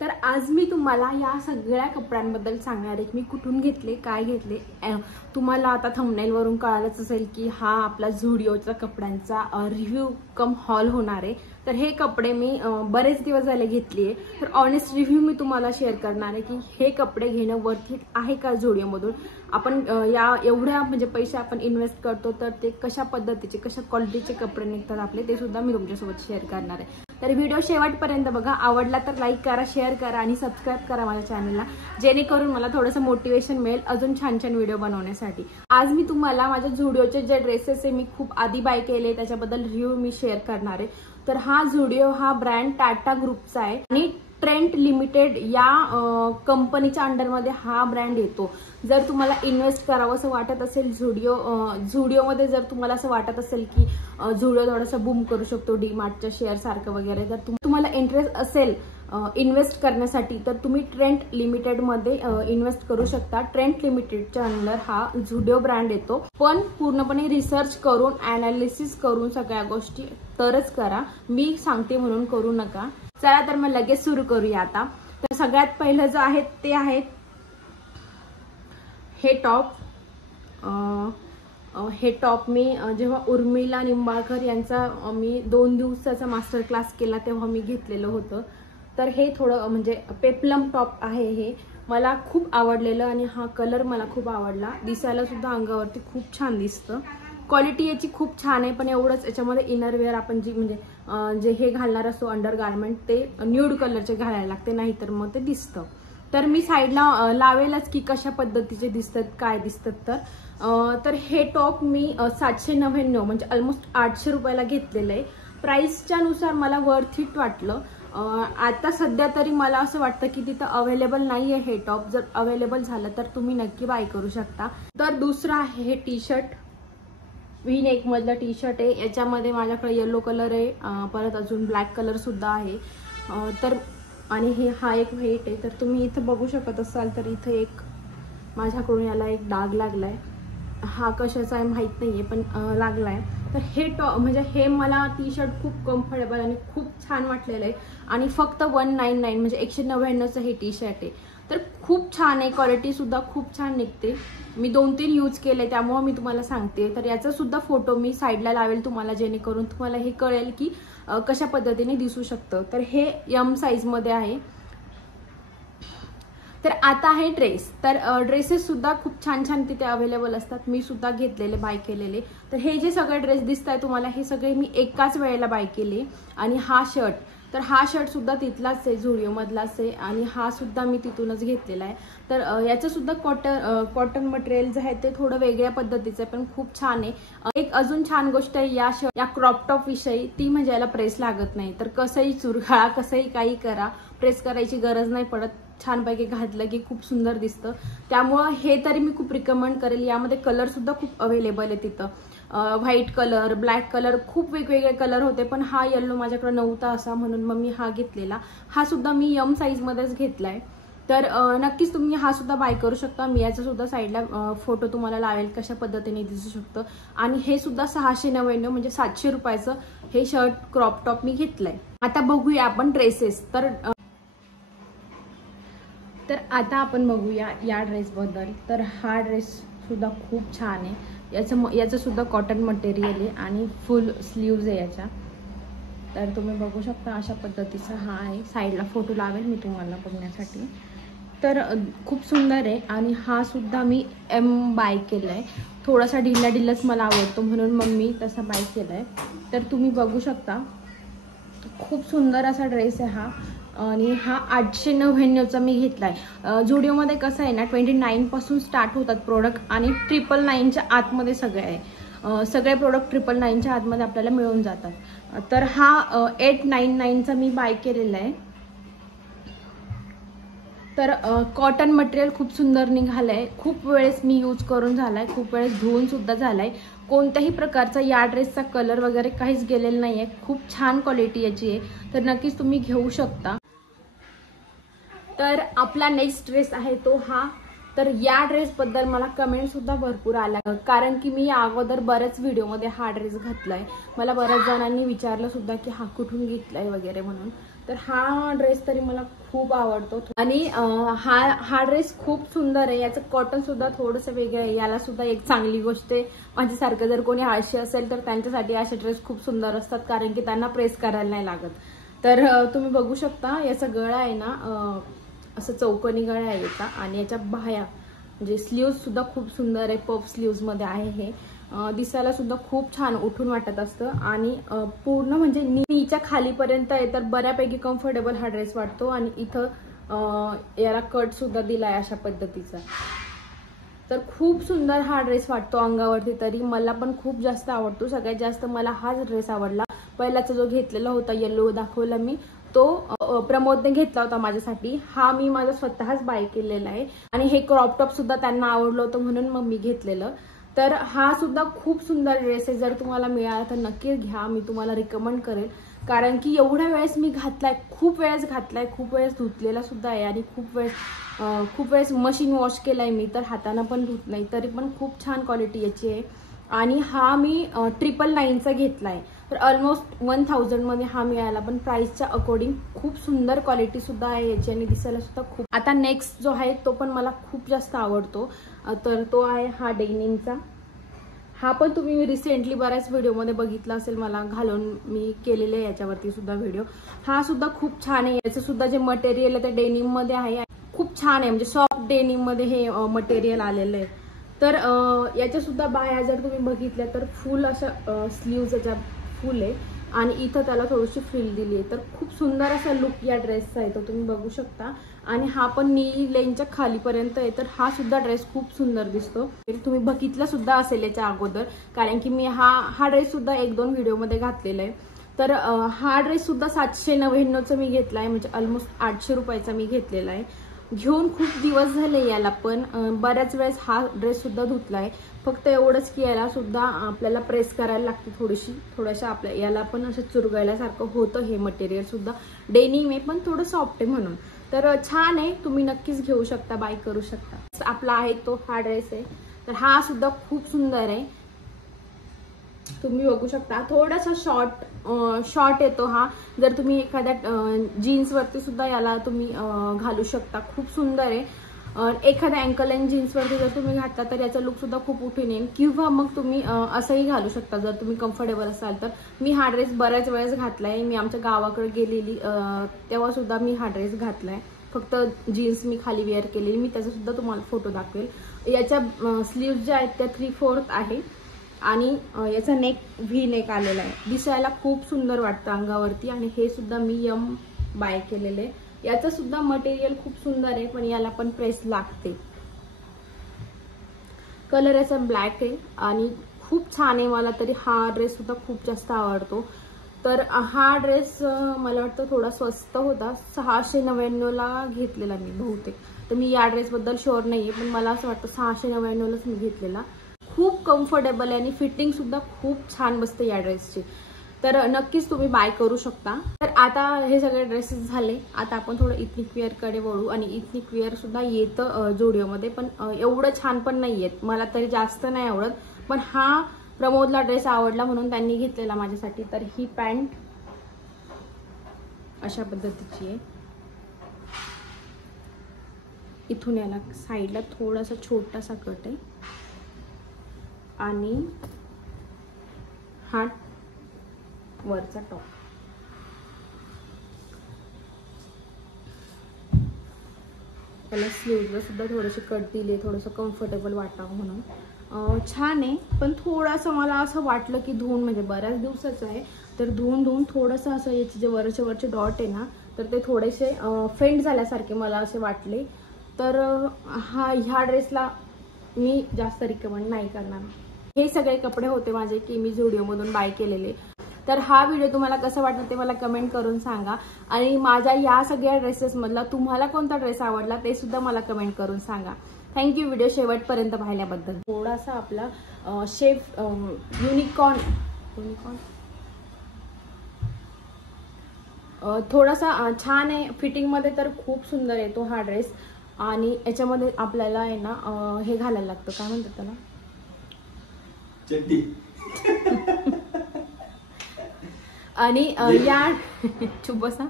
तर आज मी तुम्हाला या सगळ्या कपड्यांबद्दल सांगणार आहे, मी कुठून घेतले, काय घेतले। तुम्हाला आता थंबनेल वरून कळालंच असेल की हा आपला झुडिओचा कपड्यांचा रिव्ह्यू कम हॉल होणार आहे। तर हे कपडे मी बरेच दिवस झाले घेतलीये, तर ऑनेस्ट रिव्ह्यू मी तुम्हाला शेअर करणार आहे की हे कपडे घेणं वर्थ इट आहे का। झुडिओमधून आपण या एवढ्या म्हणजे पैसे आपण इन्व्हेस्ट करतो, तर ते कशा पद्धतीचे कशा क्वालिटीचे कपडे निघतात आपले, ते सुद्धा मी तुमच्यासोबत शेअर करणार आहे। तर व्हिडिओ शेवटपर्यंत बघा, आवडला तर लाईक करा, शेअर करा आणि सबस्क्राइब करा माझ्या चॅनलला, जेणेकरून मला थोडंसं मोटिवेशन मिळेल अजून छान छान व्हिडिओ बनवण्यासाठी। आज मी तुम्हाला माझ्या झुडिओचे जे ड्रेसेस आहे मी खूप आधी बाय केले त्याच्याबद्दल रिव्ह्यू मी शेअर करणार आहे। तर हा झुडिओ हा ब्रँड टाटा ग्रुपचा आहे आणि ट्रेंड लिमिटेड या कंपनीच्या अंडरमध्ये हा ब्रँड येतो। जर तुम्हाला इन्व्हेस्ट करावं असं वाटत असेल झुडिओमध्ये, जर तुम्हाला असं वाटत असेल की झुडिओ थोडंसं बूम करू शकतो डीमार्टच्या शेअर सारखं वगैरे, तर तुम्हाला इंटरेस्ट असेल इन्व्हेस्ट करण्यासाठी, तर तुम्ही ट्रेंड लिमिटेडमध्ये इन्व्हेस्ट करू शकता। ट्रेंड लिमिटेडच्या अंडर हा झुडिओ ब्रँड येतो, पण पूर्णपणे रिसर्च करून अनालिसिस करून सगळ्या गोष्टी तरच करा, मी सांगते म्हणून करू नका। चला तर मग लगेच सुरू करूया आता। तर सगळ्यात पहिलं जो आहे ते आहे हे टॉप। हे टॉप मी जेव्हा उर्मिला निंबाळकर यांचा मी 2 दिवसाचा मास्टर क्लास केला तेव्हा मी घेतलेलं होतं। तर हे थोडं म्हणजे पेप्लम टॉप आहे, हे मला खूप आवडलेलं आणि हा कलर मला खूप आवडला, दिसायला सुद्धा अंगावरती खूप छान दिसतं। क्वालिटी याची खूप छान आहे, पण एवढंच याच्यामध्ये इनरवेअर आपण जी म्हणजे जे हे घालणार असतो अंडर गारमेंट, ते न्यूड कलरचे घालायला लागते, नाहीतर मग ते दिसतं। तर मी साईडला लावेलच की कशा पद्धतीचे दिसतात काय दिसतात। तर हे टॉप मी 799 म्हणजे ऑलमोस्ट 800 रुपयाला घेतलेलं आहे। प्राइसच्या नुसार मला वर्थ इट वाटलं। आता सध्या तरी मला असं वाटतं की तिथं अवेलेबल नाहीये हे टॉप, जर अवेलेबल झालं तर तुम्ही नक्की बाय करू शकता। तर दुसरा आहे हे टी शर्ट, व्ही नेक मधलं टी शर्ट आहे, याच्यामध्ये माझ्याकडे येलो कलर आहे, परत अजून ब्लॅक कलर सुद्धा आहे। तर आणि हा एक व्हाईट आहे। तर तुम्ही इथं बघू शकत असाल तर इथं एक माझ्याकडून याला एक डाग लागलाय, हा कशाचा आहे माहित नाहीये पण लागलाय। तर हे म्हणजे हे मला टी शर्ट खूप कम्फर्टेबल आणि खूप छान वाटलेलं आहे आणि फक्त 199 म्हणजे 199चं हे टी शर्ट आहे। तर खूप छान आहे, क्वालिटी सुद्धा खूप छान निघते। मी 2-3 यूज केले त्यामुळे मी तुम्हाला सांगते। तर याचा सुद्धा फोटो मी साईडला लावेल तुम्हाला, जेणेकरून तुम्हाला हे कळेल की कशा पद्धतीने दिसू शकतं। तर हे एम साईज मध्ये आहे। तर आता आहे ड्रेस। तर ड्रेसेस सुद्धा खूप छान छान तिथे अवेलेबल असतात, मी सुद्धा घेतलेले बाय केलेले। तर हे जे सगळे ड्रेस दिसत आहे तुम्हाला, हे सगळे मी एकाच वेळेला बाय केले। आणि हा शर्ट, तर हा शर्ट सुद्धा तिथलाच आहे, झुडिओ मधलाच आहे आणि हा सुद्धा मी तिथूनच घेतलेला आहे। तर याचं सुद्धा कॉटन मटेरियल जे आहे ते थोडं वेगळ्या पद्धतीचं आहे, पण खूप छान आहे। एक अजून छान गोष्ट आहे या क्रॉप टॉप विषयी, ती म्हणजे याला प्रेस लागत नाही। तर कसंही चुरगाळा, कसंही काही करा, प्रेस करायची गरज नाही पडत, छानपैकी घातलं की खूप सुंदर दिसतं। त्यामुळं हे तरी मी खूप रिकमेंड करेल। यामध्ये कलर सुद्धा खूप अवेलेबल आहे तिथं, व्हाईट कलर, ब्लॅक कलर, खूप वेगवेगळे कलर होते, पण हा येलो माझ्याकडे नव्हता असा, म्हणून मग मी हा घेतलेला। हा सुद्धा मी एम साईज मध्येच घेतलाय। तर नक्कीच तुम्ही हा सुद्धा बाय करू शकता। मी याचा सुद्धा साईडला फोटो तुम्हाला लावेल कशा पद्धतीने दिसू शकतं। आणि हे सुद्धा 699 म्हणजे 700 रुपयाचं हे शर्ट क्रॉप टॉप मी घेतलंय। आता बघूया आपण ड्रेसेस। तर आता आपण बघूया या ड्रेस बद्दल। तर हा ड्रेस सुद्धा खूप छान आहे, याचं सुद्धा कॉटन मटेरियल आहे आणि फुल स्लीव्ज आहे याच्या। तर तुम्ही बघू शकता अशा पद्धतीचा हा आहे, साईडला फोटो लावेल मी तुम्हाला बघण्यासाठी। तर खूप सुंदर आहे आणि हा सुद्धा मी एम बाय केलाय, थोडासा ढिल्ला ढिल्लाच मला आवडतो म्हणून मग मी तसा बाय केलाय। तर तुम्ही बघू शकता खूप सुंदर असा ड्रेस आहे हा आणि हा 899चा मी घेतलाय। झुडिओमध्ये कसं आहे ना, 29 पासून स्टार्ट होतात प्रोडक्ट आणि 999च्या आतमध्ये सगळे आहे, सगळे प्रोडक्ट 999च्या आतमध्ये आपल्याला मिळून जातात। तर हा 899चा मी बाय केलेला आहे। तर कॉटन मटेरियल खूप सुंदर निघालंय, खूप वेळेस मी यूज करून झालाय, खूप वेळेस धुवून सुद्धा झालाय, कोणत्याही प्रकारचा या ड्रेसचा कलर वगैरे काहीच गेलेलं नाहीये, खूप छान क्वालिटी याची आहे। तर नक्कीच तुम्ही घेऊ शकता। तर आपला नेक्स्ट ड्रेस आहे तो हा। तर या ड्रेस बद्दल मला कमेंट सुद्धा भरपूर आल्या, कारण की मी अगोदर बऱ्याच व्हिडिओमध्ये हा ड्रेस घातलाय, मला बऱ्याच जणांनी विचारलं सुद्धा की हा कुठून घेतलाय वगैरे म्हणून। तर हा ड्रेस तरी मला खूप आवडतो आणि हा ड्रेस खूप सुंदर आहे. याचं कॉटन सुद्धा थोडंसं वेगळं आहे. याला सुद्धा एक चांगली गोष्ट आहे, माझ्यासारखं जर कोणी आळशी असेल तर त्यांच्यासाठी असे ड्रेस खूप सुंदर असतात, कारण की त्यांना प्रेस करायला नाही लागत. तर तुम्ही बघू शकता याचा गळा आहे ना असं चौकोनी गळा आहे याचा, आणि याच्या बाह्या म्हणजे स्लीव्ज सुद्धा खूप सुंदर आहे, पफ स्लीव्ज मध्ये आहे हे. दिसायला सुद्धा खूप छान उठून वाटत असतं आणि पूर्ण म्हणजे नीच्या खालीपर्यंत आहे, तर बऱ्यापैकी कम्फर्टेबल हा ड्रेस वाटतो. आणि इथं याला कट सुद्धा दिलाय अशा पद्धतीचा. तर खूप सुंदर हा ड्रेस वाटतो अंगावरती, तरी मला पण खूप जास्त आवडतो. सगळ्यात जास्त मला हाच ड्रेस आवडला. पहिलाचा जो घेतलेला होता येलो दाखवला मी, तो प्रमोदने घेतला होता माझ्यासाठी. हा मी माझा स्वतःच बाय केलेला आहे आणि हे क्रॉप टॉप सुद्धा त्यांना आवडलं होतं म्हणून मग मी घेतलेलं. तर हा सुद्धा खूप सुंदर ड्रेस आहे. जर तुम्हाला मिळाला तर नक्कीच घ्या, मी तुम्हाला रिकमेंड करेल. कारण की एवढ्या वेळेस मी घातलाय, खूप वेळेस घातलाय, खूप वेळेस धुतलेला सुद्धा आहे आणि खूप वेळेस मशीन वॉश केलाय मी, तर हाताने पण धुत नाही, तरी पण खूप छान क्वालिटी याची आहे. आणि हा मी 999चा घेतलाय, तर ऑलमोस्ट 1000 मध्ये हा मिळाला. पण प्राइसच्या अकॉर्डिंग खूप सुंदर क्वालिटी सुद्धा आहे याची आणि दिसायला सुद्धा खूप. आता नेक्स्ट जो आहे तो पण मला खूप जास्त आवडतो, तर तो आहे हा डेनिमचा. हा पण तुम्ही रिसेंटली बऱ्याच व्हिडिओमध्ये बघितला असेल, मला घालून मी केलेले याच्यावरती सुद्धा व्हिडिओ. हा सुद्धा खूप छान आहे. याचं सुद्धा जे मटेरियल आहे ते डेनिम मध्ये आहे, खूप छान आहे, म्हणजे सॉफ्ट डेनिम मध्ये हे मटेरियल आलेलं आहे. तर याच्या सुद्धा बाह्या जर तुम्ही बघितल्या तर फुल अशा स्लीव्ज याच्या फुल आहे आणि इथं त्याला थोडीशी फ्रिल दिली आहे. तर खूप सुंदर असा लुक या ड्रेसचा आहे, तो तुम्ही बघू शकता. आणि हा पण नी लेनच्या खालीपर्यंत आहे, तर हा सुद्धा ड्रेस खूप सुंदर दिसतो. तुम्ही बघितला सुद्धा असेल याच्या अगोदर, कारण की मी हा ड्रेस सुद्धा 1-2 व्हिडिओमध्ये घातलेला आहे. तर हा ड्रेस सुद्धा 799चा मी घेतलाय, म्हणजे ऑलमोस्ट 800 रुपयाचा मी घेतलेला आहे. घेऊन खूप दिवस झाले याला, पण बऱ्याच वेळेस हा ड्रेस सुद्धा धुतलाय. फक्त एवढंच की याला सुद्धा आपल्याला प्रेस करायला लागते थोडंसं आपल्या याला पण असं चुरगळल्यासारखं होतं. हे मटेरियल सुद्धा डेनिम आहे पण थोडं सॉफ्ट आहे म्हणून. तर छान आहे, तुम्ही नक्कीच घेऊ शकता, बाय करू शकता. आपला आहे तो हा ड्रेस आहे, तर हा सुद्धा खूप सुंदर आहे. तुम्ही बघू शकता थोडासा शॉर्ट येतो हा. जर तुम्ही एखाद्या जीन्स वरती सुद्धा याला तुम्ही घालू शकता, खूप सुंदर आहे. एखाद्या अँकल अँड जीन्स वरती जर तुम्ही घातला तर याचा लुक सुद्धा खूप उठून येईल, किंवा मग तुम्ही असंही घालू शकता जर तुम्ही कम्फर्टेबल असाल तर. मी हा ड्रेस बऱ्याच वेळेस घातलाय. मी आमच्या गावाकडे गेलेली तेव्हा सुद्धा मी हा ड्रेस घातलाय. फक्त जीन्स मी खाली वेअर केलेली, मी त्याचा सुद्धा तुम्हाला फोटो दाखवेल. याच्या स्लीव्ज ज्या आहेत त्या 3/4 आहे आणि याचा नेक व्ही नेक आलेला आहे. दिसायला खूप सुंदर वाटतं अंगावरती. आणि हे सुद्धा मी बाय केलेले. याचं सुद्धा मटेरियल खूप सुंदर आहे, पण याला पण प्रेस लागते. कलर याचा ब्लॅक आहे आणि खूप छान आहे. मला तरी हा ड्रेस सुद्धा खूप जास्त आवडतो. तर हा ड्रेस मला वाटतं थोडा स्वस्त होता, 699ला घेतलेला मी बहुतेक. तर मी या ड्रेसबद्दल शुअर नाहीये, पण मला असं वाटतं 699लाच मी घेतलेला. खूप कम्फर्टेबल आहे आणि फिटिंग सुद्धा खूप छान बसते या ड्रेसची. तर नक्कीच तुम्ही बाय करू शकता. तर आता हे सगळे ड्रेसेस झाले, आता आपण थोडं इथनिक वेअर कडे वळू. आणि इथनिक वेअर सुद्धा येतं जुडिओमध्ये, पण एवढं छान पण नाही येत, मला तरी जास्त नाही आवडत. पण हा प्रमोदला ड्रेस आवडला म्हणून त्यांनी घेतलेला माझ्यासाठी. तर ही पॅन्ट अशा पद्धतीची आहे. इथून याला साईडला थोडासा छोटासा कट आहे आणि हा वरचा टॉप. त्याला स्लीव्हला सुद्धा थोडेसे कट दिले, थोडंसं कम्फर्टेबल वाटावं म्हणून. छान आहे, पण थोडंसं मला असं वाटलं की धुवून, म्हणजे बऱ्याच दिवसाचं आहे तर धुवून थोडंसं असं याचे जे वरचे डॉट आहे ना, तर ते थोडेसे फेंट झाल्यासारखे मला असे वाटले. तर ह्या ड्रेसला मी जास्त रिकमेंड नाही करणार. हे सगळे कपडे होते माझे की मी झुडिओमधून बाय केलेले. तर हा व्हिडिओ तुम्हाला कसा वाटला ते मला कमेंट करून सांगा. आणि माझ्या या सगळ्या ड्रेसेसमधला तुम्हाला कोणता ड्रेस आवडला ते सुद्धा मला कमेंट करून सांगा. थँक्यू व्हिडिओ शेवटपर्यंत पाहिल्याबद्दल. थोडासा आपला शेफ युनिकॉर्न थोडासा छान आहे फिटिंगमध्ये, तर खूप सुंदर येतो हा ड्रेस. आणि याच्यामध्ये आपल्याला आहे ना हे घालायला लागतं, काय म्हणतात त्याला, चड्डी. आणि या चुप बसा.